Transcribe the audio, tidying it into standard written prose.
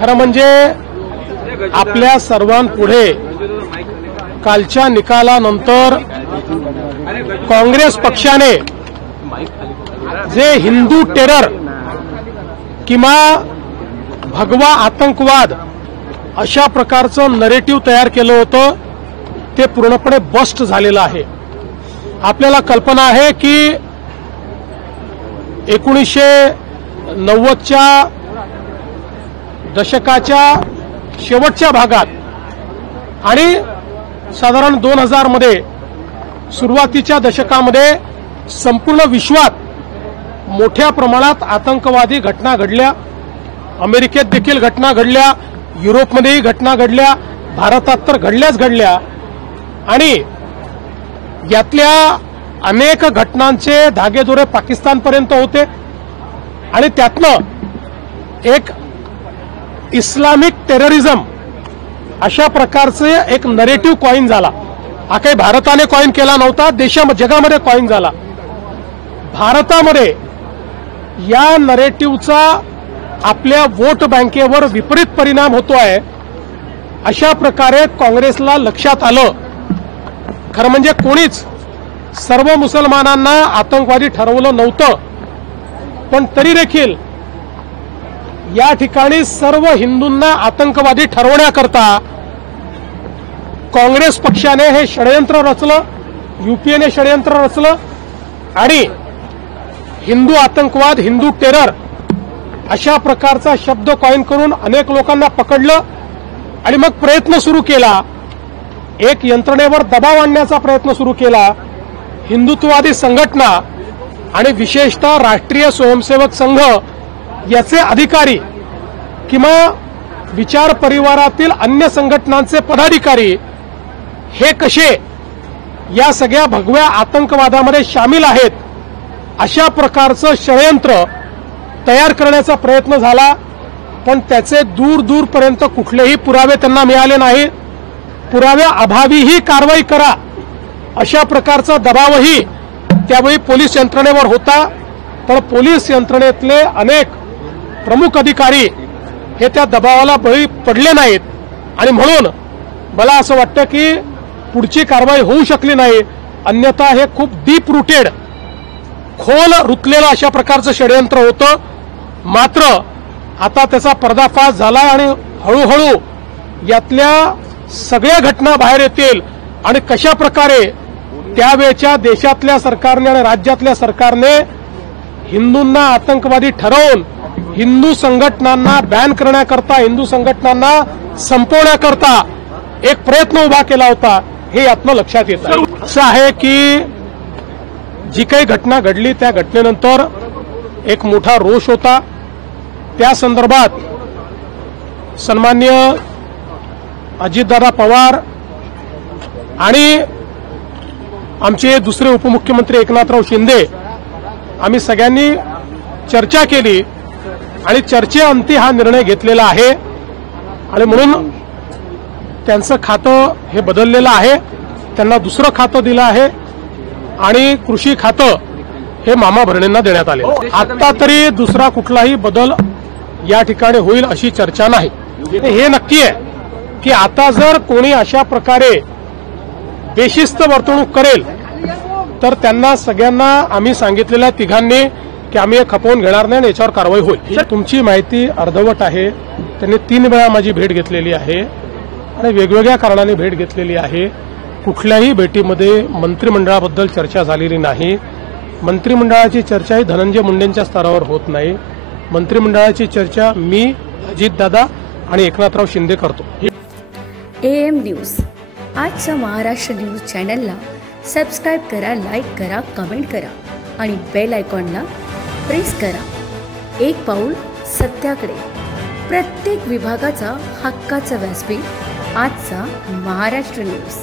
खरं म्हणजे आपल्या सर्वांपुढे कालच्या निकालानंतर काँग्रेस पक्षाने जे हिंदू टेरर किंवा भगवा आतंकवाद अशा प्रकारचं नरेटिव्ह तयार केलं होतं ते पूर्णपणे बस्ट झालेलं आहे। आपल्याला कल्पना आहे की 1990च्या दशकाच्या शेवटच्या भागात आणि साधारण 2000 मध्ये सुरुवातीच्या दशकामध्ये संपूर्ण विश्वात मोठ्या प्रमाणात आतंकवादी घटना घडल्या। अमेरिकेत देखील घटना घडल्या, युरोपमध्येही घटना घडल्या, भारतात तर घडल्याच घडल्या आणि यातल्या अनेक घटनांचे धागेदोरे पाकिस्तानपर्यंत होते आणि त्यातनं एक इस्लामिक टेररिझम अशा प्रकारचे एक नरेटिव्ह कॉइन झाला। हा काही भारताने कॉइन केला नव्हता, जगामध्ये कॉइन झाला। भारतामध्ये या नरेटिव्हचा आपल्या वोट बँकेवर विपरीत परिणाम होतोय अशा प्रकारे काँग्रेसला लक्षात आलं। खरं म्हणजे कोणीच सर्व मुसलमानांना आतंकवादी ठरवलं नव्हतं, पण तरी देखील या ठिकाणी सर्व हिंदूंना आतंकवादी ठरवण्याकरता काँग्रेस पक्षाने हे षडयंत्र रचलं, यूपीएने षडयंत्र रचलं आणि हिंदू आतंकवाद, हिंदू टेरर अशा प्रकारचा शब्द कॉइन करून अनेक लोकांना पकडलं आणि मग प्रयत्न सुरू केला, एक यंत्रणेवर दबाव आणण्याचा प्रयत्न सुरू केला। हिंदुत्ववादी संघटना आणि विशेषतः राष्ट्रीय स्वयंसेवक संघ याचे अधिकारी किंवा विचार परिवारातील अन्य संघटनांचे पदाधिकारी हे कसे या सगळ्या भगव्या आतंकवादामध्ये सामील आहेत अशा प्रकारचं षडयंत्र तयार करण्याचा प्रयत्न झाला, पण त्याचे दूर दूरपर्यंत कुठलेही पुरावे त्यांना मिळाले नाही। पुराव्याअभावीही कारवाई करा अशा प्रकारचा दबावही त्यावेळी पोलीस यंत्रणेवर होता, पण पोलीस यंत्रणेतले अनेक प्रमुख अधिकारी हे त्या दबावाला बळी पडले नाहीत आणि म्हणून मला असं वाटतं की पुढची कारवाई होऊ शकली नाही। अन्यथा हे खूप डीप रूटेड, खोल रुतलेलं अशा प्रकारचं षडयंत्र होतं। मात्र आता त्याचा पर्दाफाश झाला आणि हळूहळू यातल्या सगळ्या घटना बाहेर येतील आणि कशा प्रकारे त्यावेळच्या देशातल्या सरकारने आणि राज्यातल्या सरकारने हिंदूंना आतंकवादी ठरवून हिंदू संघटनांना बॅन करण्याकरता, हिंदू संघटनांना संपवण्याकरता एक प्रयत्न उभा केला होता हे यातनं लक्षात येतं। असं आहे की जी काही घटना घडली त्या घटनेनंतर एक मोठा रोष होता। त्या संदर्भात सन्माननीय अजितदादा पवार आणि आमचे दुसरे उपमुख्यमंत्री एकनाथराव शिंदे आम्ही सगळ्यांनी चर्चा केली आणि चर्चेअंती हा निर्णय घेतलेला आहे आणि म्हणून त्यांचं खातं हे बदललेलं आहे, त्यांना दुसरं खातं दिलं आहे आणि कृषी खातं हे मामा भरणेंना देण्यात आले। आता तरी दुसरा कुठलाही बदल या ठिकाणी होईल अशी चर्चा नाही। हे नक्की आहे की आता जर कोणी अशा प्रकारे बेशिस्त वर्तणूक करेल तर त्यांना सगळ्यांना आम्ही सांगितलेल्या तिघांनी की आम्ही हे खपवून घेणार नाही आणि याच्यावर कारवाई होईल। तुमची माहिती अर्धवट आहे। त्यांनी 3 वेळा माझी भेट घेतलेली आहे आणि वेगवेगळ्या कारणाने भेट घेतलेली आहे। कुठल्याही भेटीमध्ये मंत्रिमंडळाबद्दल चर्चा झालेली नाही। मंत्रिमंडळाची चर्चा ही धनंजय मुंडेंच्या स्तरावर होत नाही। मंत्रिमंडळाची चर्चा मी, अजितदादा आणि एकनाथराव शिंदे करतो। AM न्यूज आजच्या महाराष्ट्र न्यूज चॅनलला सबस्क्राइब करा, लाईक करा, कमेंट करा आणि बेल आयकॉनला प्रेस करा। एक पाऊल सत्याकडे, प्रत्येक विभागाचा हक्काचा व्यासपीठ आजचा महाराष्ट्र न्यूज।